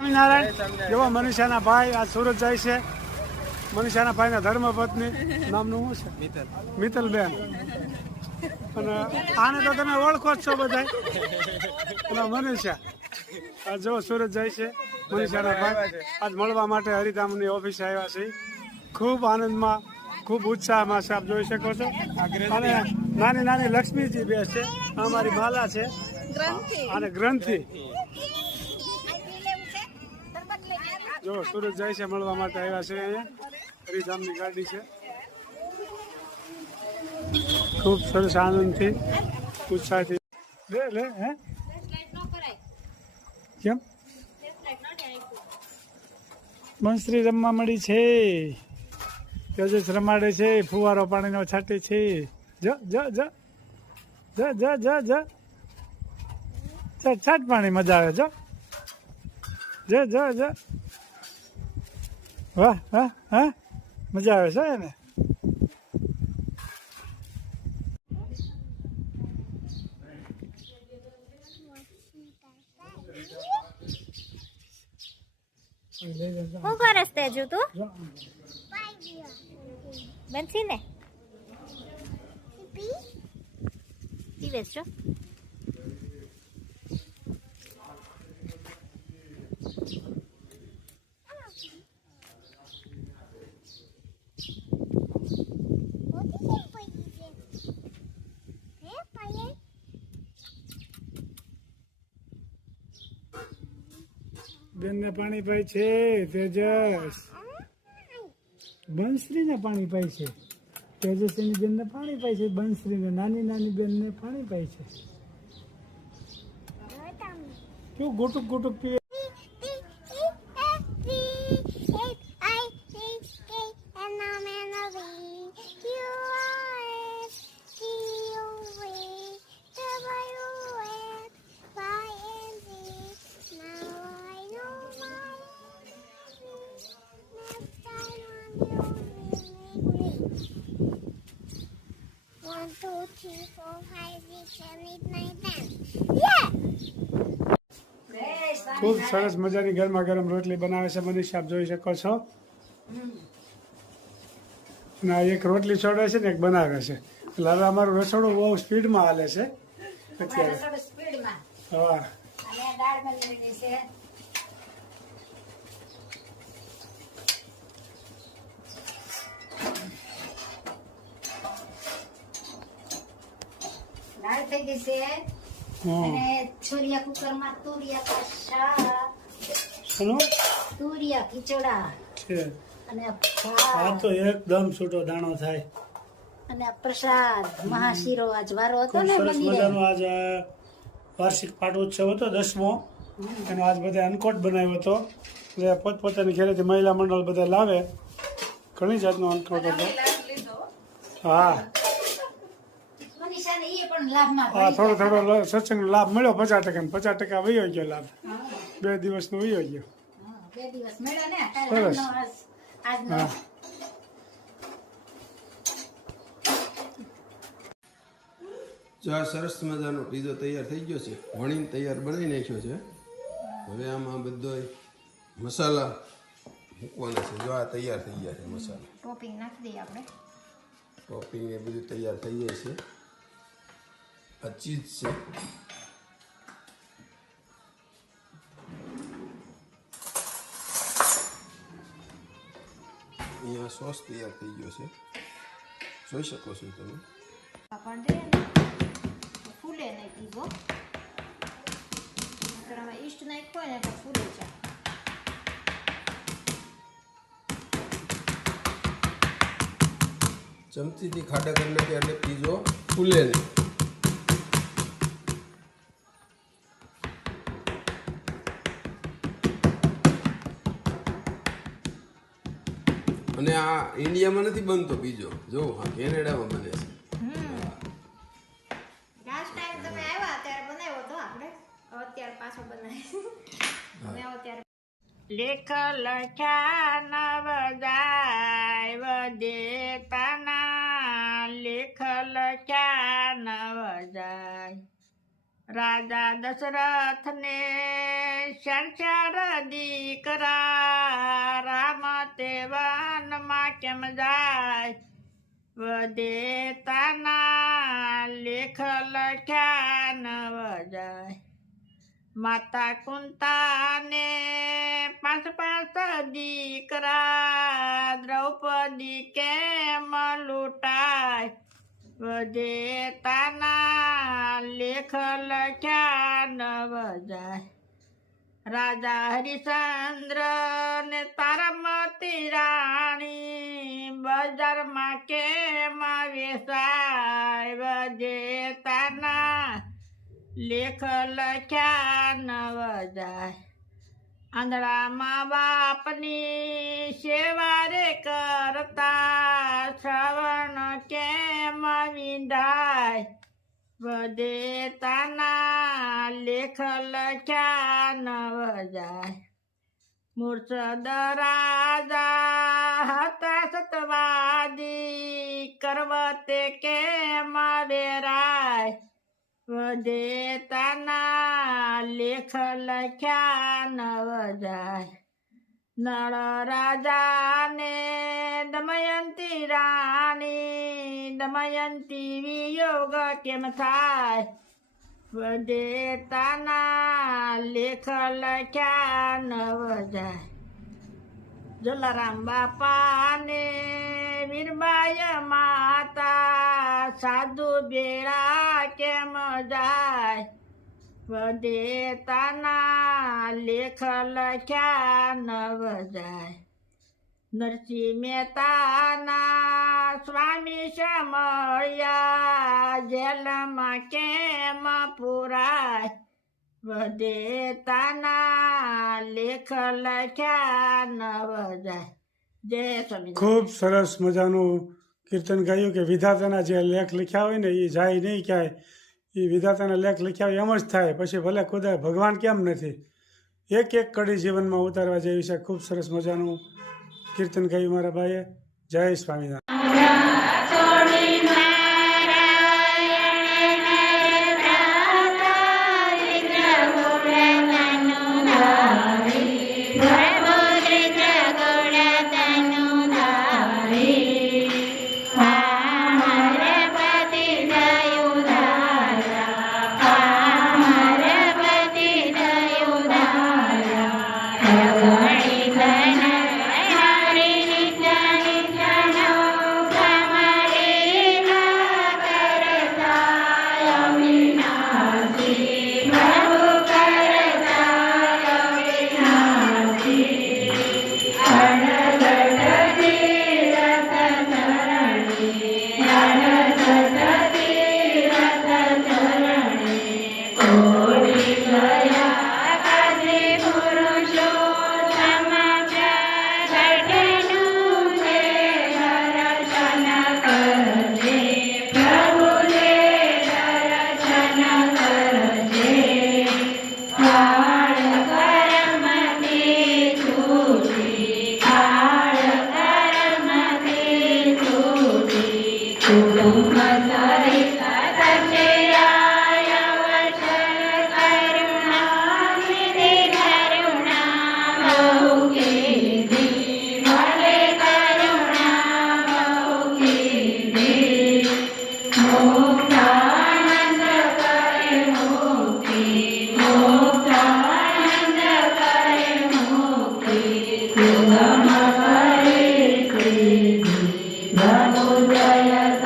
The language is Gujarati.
સ્વામિનારાયણ જેવા મનીષાના ભાઈ આ સુરત જાય છે. મનીષાના ભાઈના ધર્મપત્ની નામનું શું છે? મિત્તલબેન. અને આને તો તમે ઓળખો જ છો બધા. અને મનીષા આ જો સુરત જાય છે. મનીષાના ભાઈ આજ મળવા માટે હરિધામની ઓફિસે આવ્યા છે. ખૂબ આનંદમાં, ખૂબ ઉત્સાહમાં છે, આપ જોઈ શકો છો. અને નાની નાની લક્ષ્મીજી બે છે. અમારી માલા છે અને ગ્રંથિ. જો સુરત જાય છે, મળવા માટે આવ્યા છે. અહીંયા હરિધામની ગાડી છે. ખૂબ સરસ આનંદથી, ઉત્સાહથી. લે હે કેમ બંસરી રમવા મળી છે. તેજસ રમાડે છે, ફુવારો પાણીનો છાંટે છે. જ જ જ જ જ જ જ છાટ પાણી મજા આવે. જ જ જ વાહ વાહ હા મજા આવે છે એને. શું કરસ તેજુ તું? બનશી ને પીવેશ છો? બેન ને પાણી પાય છે. તેજસ બંસરી ને પાણી પાય છે. તેજસ એની બેન ને પાણી પાય છે. બંસરી ને નાની નાની બેન ને પાણી પાય છે. કેવું ગુટુક ગુટુક પીએ. ખૂબ સરસ મજાની ગરમા ગરમ રોટલી બનાવે છે મનીષા, આપ જોઈ શકો છો. અને આ એક રોટલી છોડે છે ને એક બનાવે છે. એટલે હવે અમારું રસોડું બહુ સ્પીડમાં હાલે છે અત્યારે. હા દાળ થઈ ગઈ છે. અને છોરિયા કુકરમાં તુરિયા શાક, તુરિયા ખીચડા છે. અને આ તો એકદમ છૂટો દાણો થાય. અને પ્રસાદ મહાશીરો આજ વારો હતો ખૂબ ને સરસ મંદિરે. મજાનો આજ વાર્ષિક પાટોત્સવ હતો 10મો. એનો આજ બધા અનકોટ બનાવ્યો હતો. એટલે પોતપોતાની ઘરેથી મહિલા મંડળ બધા લાવે. ઘણી જાતનો અનકોટ હતો. હા મનીષાને એ પણ લાભમાં હા થોડો થોડો સત્સંગનો લાભ મળ્યો. 50% 50% વયો ગયો લાભ. 2 દિવસનો વયો ગયો. 2 દિવસ મળ્યા ને. સરસ. આજનો હા જો આ સરસ મજાનો પીઝો તૈયાર થઈ ગયો છે. વણીને તૈયાર બનાવી નાખ્યો છે. હવે આમાં બધો મસાલા મૂકવાના છે. જો આ તૈયાર થઈ ગયા છે મસાલા. ટોપિંગ નાખી દઈએ આપણે. ટોપિંગ એ બધું તૈયાર થઈ જાય છે. આ ચીઝ છે. અહીંયા સોસ તૈયાર થઈ ગયો છે, જોઈ શકો છો તમે. ફૂલે નહીં પીવો. આમાં ઈસ્ટ નાખ્યો હોય ને તો ફૂલે છે. ચમચીથી ખાડા કરી નાખે એટલે પીઝો ફૂલે નહીં. અને આ ઇન્ડિયામાં નથી બનતો પીઝો, જો આ કેનેડામાં બને છે. લાસ્ટ ટાઈમ તમે આવ્યા ત્યારે બનાવ્યો હતો આપણે. અત્યારે પાછો બનાવીશું. અમે અત્યારે લેખ લખ્યા નવ જાય દેતાના. લેખ લખ્યા નવ જાય રાજા દશરથને 4 દીકરા, રામ તે વનમાં કેમ જાય, વદેતાના લેખ લખ્યા નવ જાય. માતા કુંતાને 5 દીકરા, દ્રૌપદી કેમ લૂંટાય, વદેતાના લેખ લખ્યા નવ જાય. રાજા હરિશ્ચંદ્ર ને તારામતી રાણી, બજારમાં કેમ વેચાય, વદેતાના લેખ લખ્યા નવ જાય. આંધળા મા બાપની સેવા રે કરતા, શ્રવણ કેમ વિંધાય, વદેતાના લેખ લખ્યા નવ જાય. મૂર્છદ રાજા હતા સતવાદી, કરવતે કેમ વેરાય, વદેતાના લેખ લખ્યા નવ જાય. નળ રાજાને દમયંતી રાણી, દમયંતી વિયોગ કેમ થાય, વદેતાના લેખ લખ્યા નવ જાય. જલારામ બાપાને મીરબાઈ માતા, સાધુ બેડા કેમ જાય, વદેતાના લેખ લખ્યા નવ જાય. નરસિંહ મહેતાના સ્વામી મળ્યા, જેલમાં કેમ પુરાય, વદેતાના લેખ લખ્યા નવ જાય. જય સ્વામી. ખૂબ સરસ મજાનું કીર્તન ગાયું કે વિધાતાના જે લેખ લખ્યા હોય ને એ જાય નહીં ક્યાંય. એ વિધાતાના લેખ લખ્યા હોય એમ જ થાય, પછી ભલે ખુદા ભગવાન કેમ નથી. એક કડી જીવનમાં ઉતારવા જેવી છે. ખૂબ સરસ મજાનું કીર્તન ગાયું મારા ભાઈએ. જય સ્વામિનારાયણ. જય